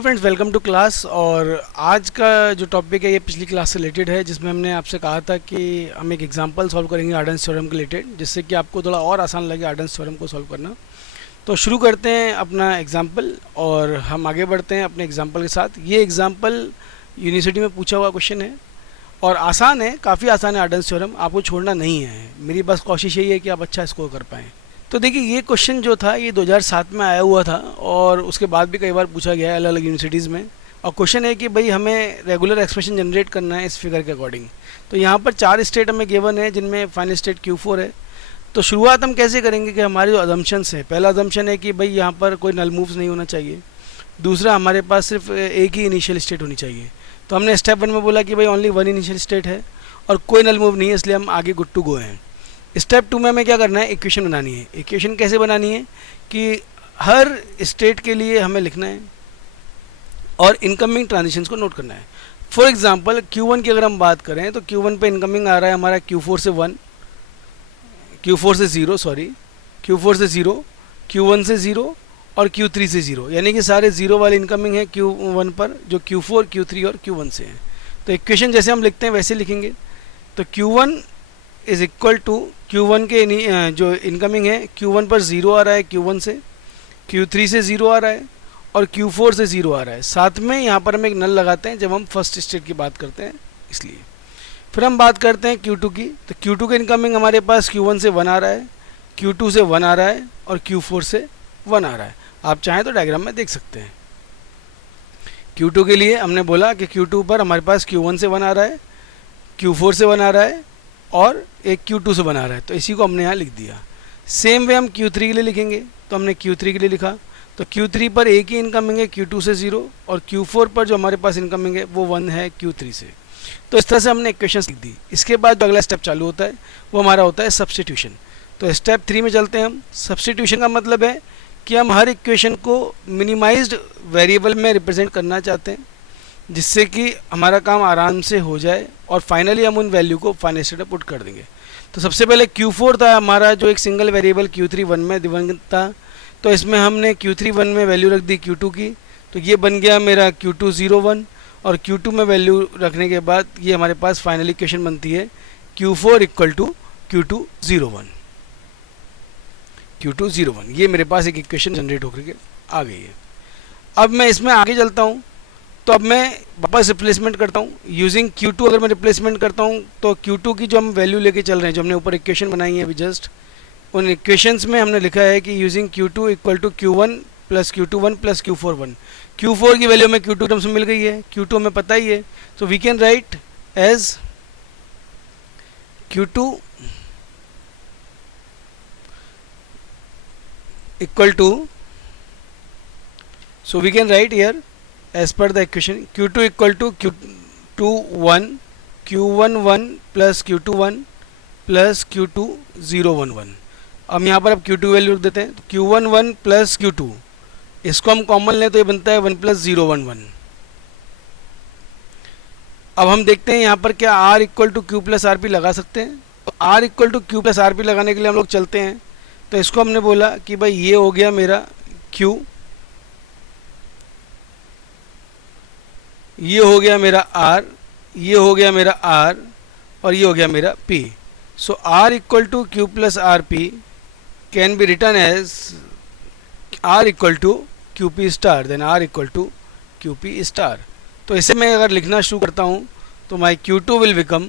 Friends, welcome to class. और आज का जो टॉपिक है ये पिछली क्लास से रिलेटेड है, जिसमें हमने आपसे कहा था कि हम एक एग्जांपल सॉल्व करेंगे आर्डन्स थ्योरम के रिलेटेड, जिससे कि आपको थोड़ा और आसान लगे आर्डन्स थ्योरम को सॉल्व करना। तो शुरू करते हैं अपना एग्जांपल और हम आगे बढ़ते हैं अपने एग्जांपल के साथ। ये एग्जांपल यूनिवर्सिटी में पूछा हुआ क्वेश्चन है और आसान है, काफ़ी आसान है। आर्डन्स थ्योरम आपको छोड़ना नहीं है, मेरी बस कोशिश यही है कि आप अच्छा स्कोर कर पाएँ। तो देखिए, ये क्वेश्चन जो था ये 2007 में आया हुआ था और उसके बाद भी कई बार पूछा गया है अलग अलग यूनिवर्सिटीज़ में। और क्वेश्चन है कि भाई हमें रेगुलर एक्सप्रेशन जनरेट करना है इस फिगर के अकॉर्डिंग। तो यहाँ पर 4 स्टेट हमें गिवन है, जिनमें फाइनल स्टेट Q4 है। तो शुरुआत हम कैसे करेंगे कि हमारे जो अजम्पशंस है, पहला अजम्पशन है कि भाई यहाँ पर कोई नल मूव्स नहीं होना चाहिए। दूसरा, हमारे पास सिर्फ एक ही इनिशियल स्टेट होनी चाहिए। तो हमने स्टेप 1 में बोला कि भाई ओनली 1 इनिशियल स्टेट है और कोई नल मूव नहीं है, इसलिए हम आगे गुड टू गो हैं। स्टेप 2 में हमें क्या करना है, इक्वेशन बनानी है। इक्वेशन कैसे बनानी है कि हर स्टेट के लिए हमें लिखना है और इनकमिंग ट्रांजिशंस को नोट करना है। फॉर एग्जांपल Q1 की अगर हम बात करें तो Q1 पे इनकमिंग आ रहा है हमारा Q4 से 0, Q4 से 0, Q1 से 0 और Q3 से 0, यानी कि सारे 0 वाले इनकमिंग है Q1 पर, जो Q4, Q3 और Q1 से हैं। तो इक्वेशन जैसे हम लिखते हैं वैसे लिखेंगे। तो Q1 is equal to Q1 के जो इनकमिंग है, Q1 पर 0 आ रहा है Q1 से, Q3 से 0 आ रहा है और Q4 से 0 आ रहा है। साथ में यहाँ पर हम एक नल लगाते हैं जब हम फर्स्ट स्टेट की बात करते हैं, इसलिए। फिर हम बात करते हैं Q2 की। तो Q2 के इनकमिंग हमारे पास Q1 से 1 आ रहा है, Q2 से 1 आ रहा है और Q4 से 1 आ रहा है। आप चाहें तो डायग्राम में देख सकते हैं। Q2 के लिए हमने बोला कि Q2 पर हमारे पास Q1 से 1 आ रहा है, Q4 से 1 आ रहा है और एक Q2 से बना रहा है, तो इसी को हमने यहाँ लिख दिया। सेम वे हम Q3 के लिए लिखेंगे, तो हमने Q3 के लिए लिखा। तो Q3 पर एक ही इनकमिंग है Q2 से 0 और Q4 पर जो हमारे पास इनकमिंग है वो 1 है Q3 से। तो इस तरह से हमने इक्वेशन लिख दी। इसके बाद जो अगला स्टेप चालू होता है वो हमारा होता है सब्स्टिट्यूशन। तो स्टेप 3 में चलते हैं हम। सब्स्टिट्यूशन का मतलब है कि हम हर इक्वेशन को मिनिमाइज्ड वेरिएबल में रिप्रेजेंट करना चाहते हैं, जिससे कि हमारा काम आराम से हो जाए और फाइनली हम उन वैल्यू को फाइनल स्टेट में पुट कर देंगे। तो सबसे पहले Q4 था हमारा, जो एक सिंगल वेरिएबल Q3 1 में दिवंगत था, तो इसमें हमने Q3 1 में वैल्यू रख दी Q2 की। तो ये बन गया मेरा Q2 0 1 और Q2 में वैल्यू रखने के बाद ये हमारे पास फाइनल इक्वेशन बनती है Q4 equal to Q2 0 1, Q2 0 1। ये मेरे पास एक इक्वेशन जनरेट होकर के आ गई है। अब मैं इसमें आगे चलता हूँ, तो अब मैं वापस रिप्लेसमेंट करता हूँ यूजिंग Q2। अगर मैं रिप्लेसमेंट करता हूँ तो Q2 की जो हम वैल्यू लेके चल रहे हैं, जो हमने ऊपर इक्वेशन बनाई है अभी जस्ट, उन इक्वेशंस में हमने लिखा है कि using Q2 equal to Q1 plus Q2 1 plus Q4 1। Q4 की वैल्यू में Q2 टर्म्स में मिल गई है, Q2 हमें पता ही है, तो we can write as Q2 equal to, so we can write here as per the equation Q2 equal to Q2 1 Q1 1 plus Q2 1 plus Q2 0 1 1। अब यहाँ पर अब Q2 वैल्यू रख देते हैं। तो Q1 1 प्लस Q2, इसको हम कॉमन लें तो ये बनता है 1 प्लस 0 1 1। अब हम देखते हैं यहाँ पर क्या R equal to Q plus R P लगा सकते हैं। तो R equal to Q plus R P लगाने के लिए हम लोग चलते हैं। तो इसको हमने बोला कि भाई ये हो गया मेरा Q, ये हो गया मेरा R, ये हो गया मेरा R और ये हो गया मेरा P। So R equal to Q plus R P can be written as R equal to QP star, then R equal to QP star. तो इसे मैं अगर लिखना शुरू करता हूँ तो माई Q2 विल बिकम,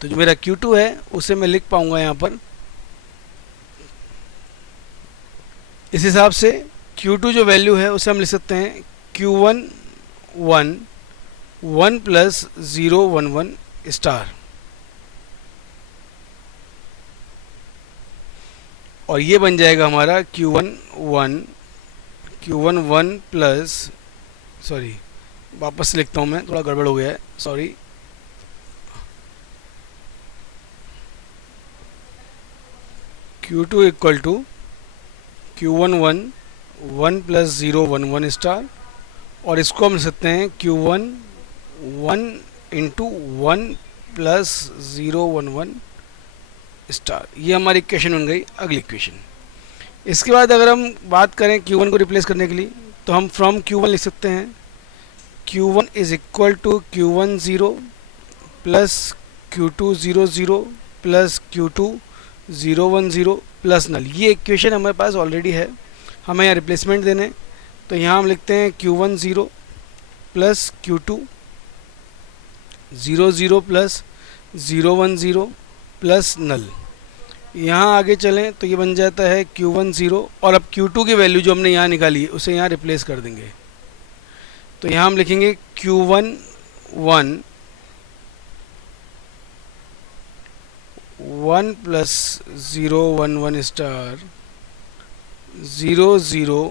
तो जो मेरा Q2 है उसे मैं लिख पाऊँगा यहाँ पर इस हिसाब से। Q2 जो वैल्यू है उसे हम लिख सकते हैं Q1 1 1 प्लस 0 1 1 स्टार, और ये बन जाएगा हमारा Q1 1 प्लस, सॉरी वापस से लिखता हूँ मैं, थोड़ा गड़बड़ हो गया है, sorry. Q2 equal to Q1 1 plus 0 1 1 star, और इसको हम लिख सकते हैं Q1 1 इंटू 1 प्लस 0 1 1 स्टार। ये हमारी इक्वेशन बन गई। अगली इक्वेशन, इसके बाद अगर हम बात करें Q1 को रिप्लेस करने के लिए, तो हम फ्रॉम Q1 लिख सकते हैं Q1 is equal to Q1 0 plus Q2 0 0 plus Q2 0 1 0 plus null. ये इक्वेशन हमारे पास ऑलरेडी है, हमें यहाँ रिप्लेसमेंट देने। तो यहाँ हम लिखते हैं Q1 0 plus Q2 0 0 plus 0 1 0 plus नल। यहाँ आगे चलें तो ये बन जाता है Q1 0, और अब Q2 की वैल्यू जो हमने यहाँ निकाली है उसे यहाँ रिप्लेस कर देंगे। तो यहाँ हम लिखेंगे Q1 1 1 plus 0 1 1 star 0 0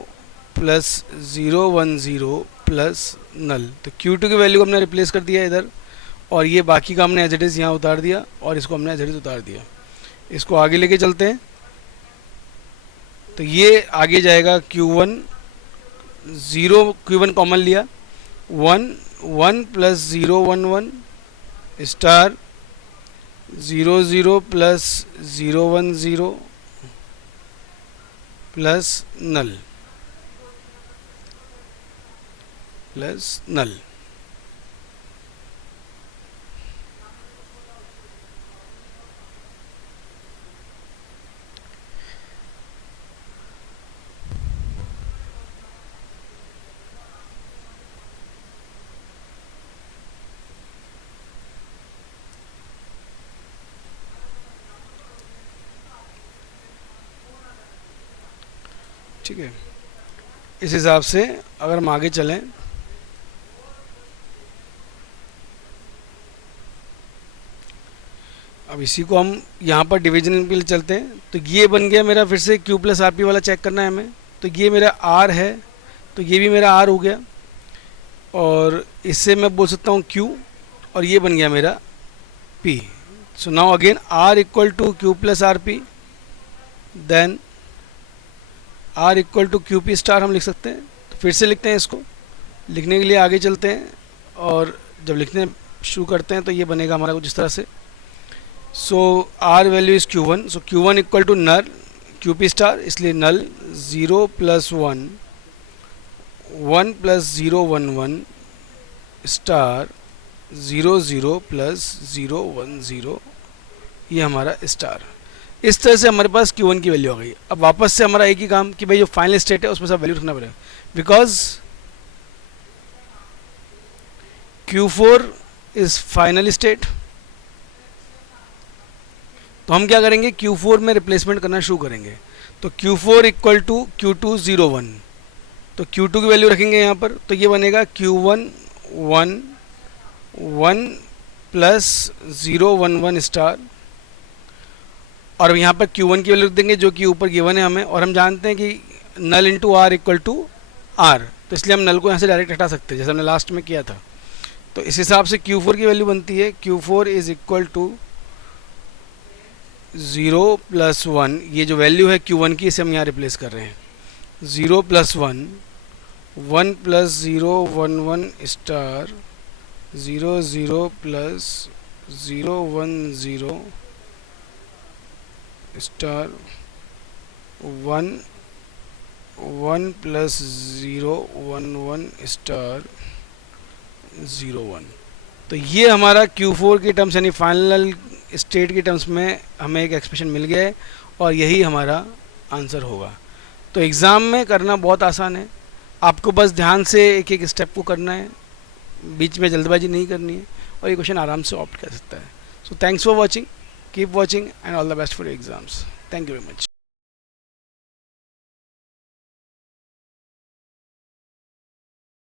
plus 0 1 0 plus null. तो Q2 की वैल्यू को हमने रिप्लेस कर दिया इधर, और ये बाकी का हमने एज इट इज़ यहाँ उतार दिया, और इसको हमने एज इट इज़ उतार दिया। इसको आगे लेके चलते हैं तो ये आगे जाएगा Q1 0, Q1 कॉमन लिया 1 1 प्लस 0 1 1 स्टार 0 0 प्लस 0 1 0 प्लस नल प्लस नल। ठीक है, इस हिसाब से अगर हम आगे चलें अब इसी को हम यहाँ पर डिवीजन के लिए चलते हैं। तो ये बन गया मेरा, फिर से Q प्लस आर पी वाला चेक करना है हमें। तो ये मेरा R है, तो ये भी मेरा R हो गया, और इससे मैं बोल सकता हूँ Q, और ये बन गया मेरा P। So now again R equal to Q plus R P, then R equal to Q P star हम लिख सकते हैं। तो फिर से लिखते हैं, इसको लिखने के लिए आगे चलते हैं, और जब लिखने शुरू करते हैं तो ये बनेगा हमारा कुछ इस तरह से। So R value is Q1, so Q1 equal to null Q P star, इसलिए null 0 plus 1 1 plus 0 1 1 star 0 0 plus 0 1 0, ये हमारा स्टार। इस तरह से हमारे पास Q1 की वैल्यू आ गई। अब वापस से हमारा एक ही काम कि भाई जो फाइनल स्टेट है उसमें सब वैल्यू रखना पड़ेगा, because Q4 is final state. तो हम क्या करेंगे, Q4 में रिप्लेसमेंट करना शुरू करेंगे। तो Q4 इक्वल टू Q2 0 1, तो Q2 की वैल्यू रखेंगे यहाँ पर, तो ये बनेगा Q1 1 1 प्लस 0 1 1 स्टार, और यहाँ पर Q1 की वैल्यू रख देंगे जो कि ऊपर गिवन है हमें, और हम जानते हैं कि null into R equal to R, तो इसलिए हम नल को यहाँ से डायरेक्ट हटा सकते हैं जैसे हमने लास्ट में किया था। तो इस हिसाब से Q4 की वैल्यू बनती है Q4 is equal to 0 plus 1, ये जो वैल्यू है Q1 की इसे हम यहाँ रिप्लेस कर रहे हैं, 0 plus 1 1 plus 0 1 1 star 0 0 plus 0 1 0 star 1 1 plus 0 1 1 star 0 1। तो ये हमारा Q4 की टर्म्स यानी फाइनल स्टेट की टर्म्स में हमें एक एक्सप्रेशन मिल गया है, और यही हमारा आंसर होगा। तो एग्ज़ाम में करना बहुत आसान है, आपको बस ध्यान से एक एक स्टेप को करना है, बीच में जल्दबाजी नहीं करनी है, और ये क्वेश्चन आराम से ऑप्ट कर सकता है। So thanks for watching, keep watching, and all the best for your exams. Thank you very much.